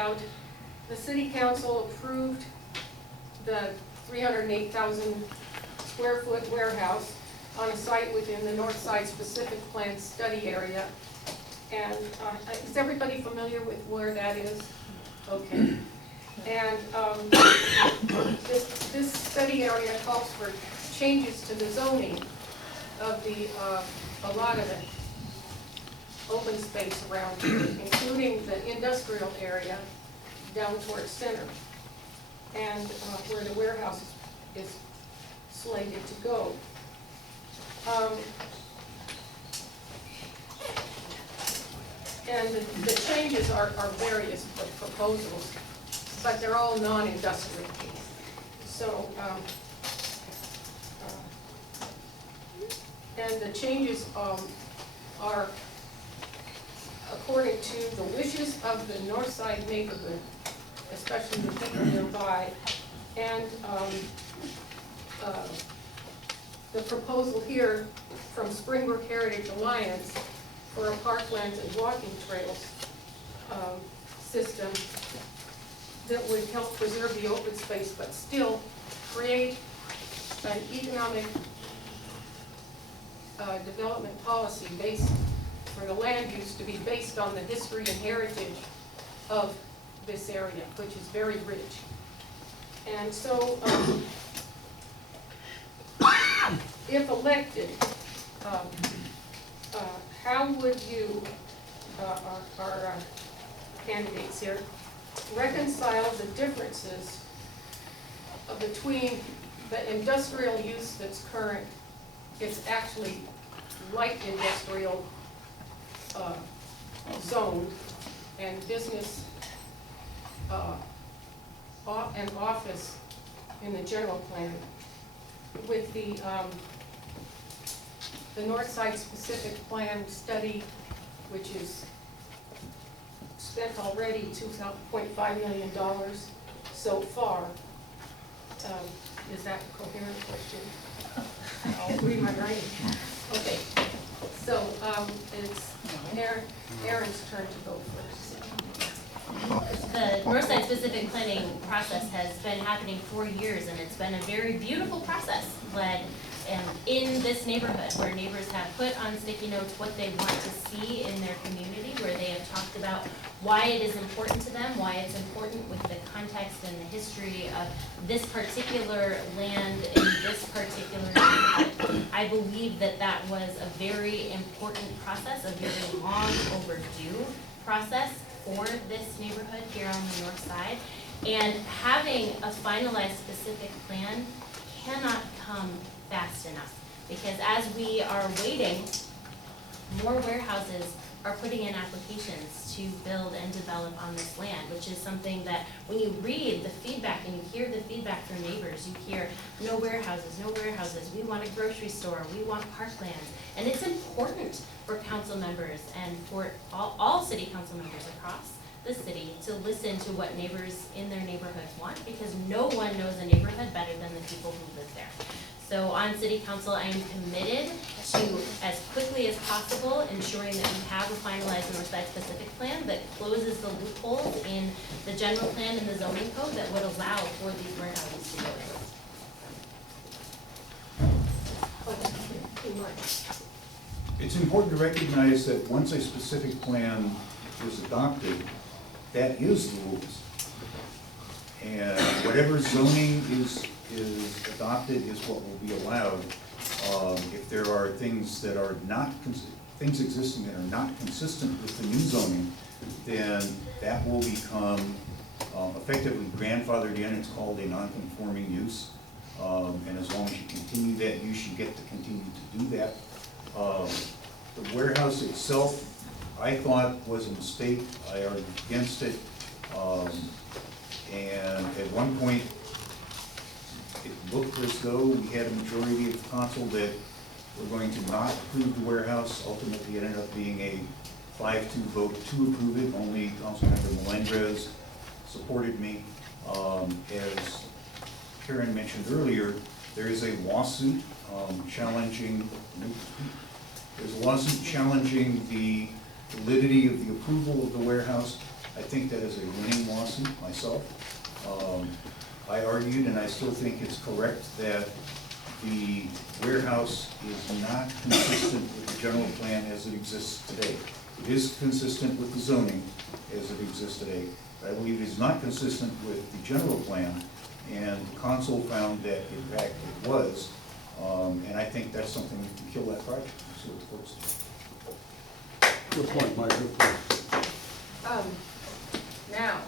about, the city council approved the 308,000 square foot warehouse on a site within the North Side Specific Plan study area. And is everybody familiar with where that is? Okay. And this study area calls for changes to the zoning of a lot of the open space around here, including the industrial area down towards center, and where the warehouse is slated to go. And the changes are various proposals, but they're all non-industrial. So, and the changes are according to the wishes of the North Side neighborhood, especially the people nearby, and the proposal here from Springbrook Heritage Alliance for a parklands and walking trails system that would help preserve the open space, but still create an economic development policy based for the land use to be based on the history and heritage of this area, which is very rich. And so, if elected, how would you, our candidates here, reconcile the differences between the industrial use that's current? It's actually light industrial zone and business and office in the general plan, with the North Side Specific Plan study, which is spent already $2.5 million so far. Is that a coherent question? I'll read my writing. Okay, so it's Aaron's turn to go first. The Northside Specific Planning process has been happening for years, and it's been a very beautiful process led in this neighborhood, where neighbors have put on sticky notes what they want to see in their community, where they have talked about why it is important to them, why it's important with the context and the history of this particular land in this particular neighborhood. I believe that that was a very important process, a very long overdue process for this neighborhood here on the north side. And having a finalized specific plan cannot come fast enough, because as we are waiting, more warehouses are putting in applications to build and develop on this land, which is something that when you read the feedback and you hear the feedback from neighbors, you hear no warehouses, we want a grocery store, we want parklands. And it's important for council members and for all city council members across the city to listen to what neighbors in their neighborhoods want, because no one knows a neighborhood better than the people who live there. So on city council, I am committed to, as quickly as possible, ensuring that we have a finalized Northside Specific Plan that closes the loopholes in the general plan and the zoning code that would allow for these warehouses to go in. It's important to recognize that once a specific plan is adopted, that is the rules. And whatever zoning is adopted is what will be allowed. If there are things that are not, things existing that are not consistent with the new zoning, then that will become effectively grandfathered in. It's called a non-conforming use. And as long as you continue that use, you get to continue to do that. The warehouse itself, I thought was a mistake. I argued against it. And at one point, it looked as though we had a majority of the council that were going to not approve the warehouse. Ultimately, it ended up being a 5-2 vote to approve it. Only Councilmember Melendrez supported me. As Karen mentioned earlier, there is a lawsuit challenging the validity of the approval of the warehouse. I think that is a winning lawsuit myself. I argued, and I still think it's correct, that the warehouse is not consistent with the general plan as it exists today. It is consistent with the zoning as it exists today. But I believe it is not consistent with the general plan, and the council found that in fact it was. And I think that's something we can kill that project and see what the courts do. Good point, Mike, good point. Now,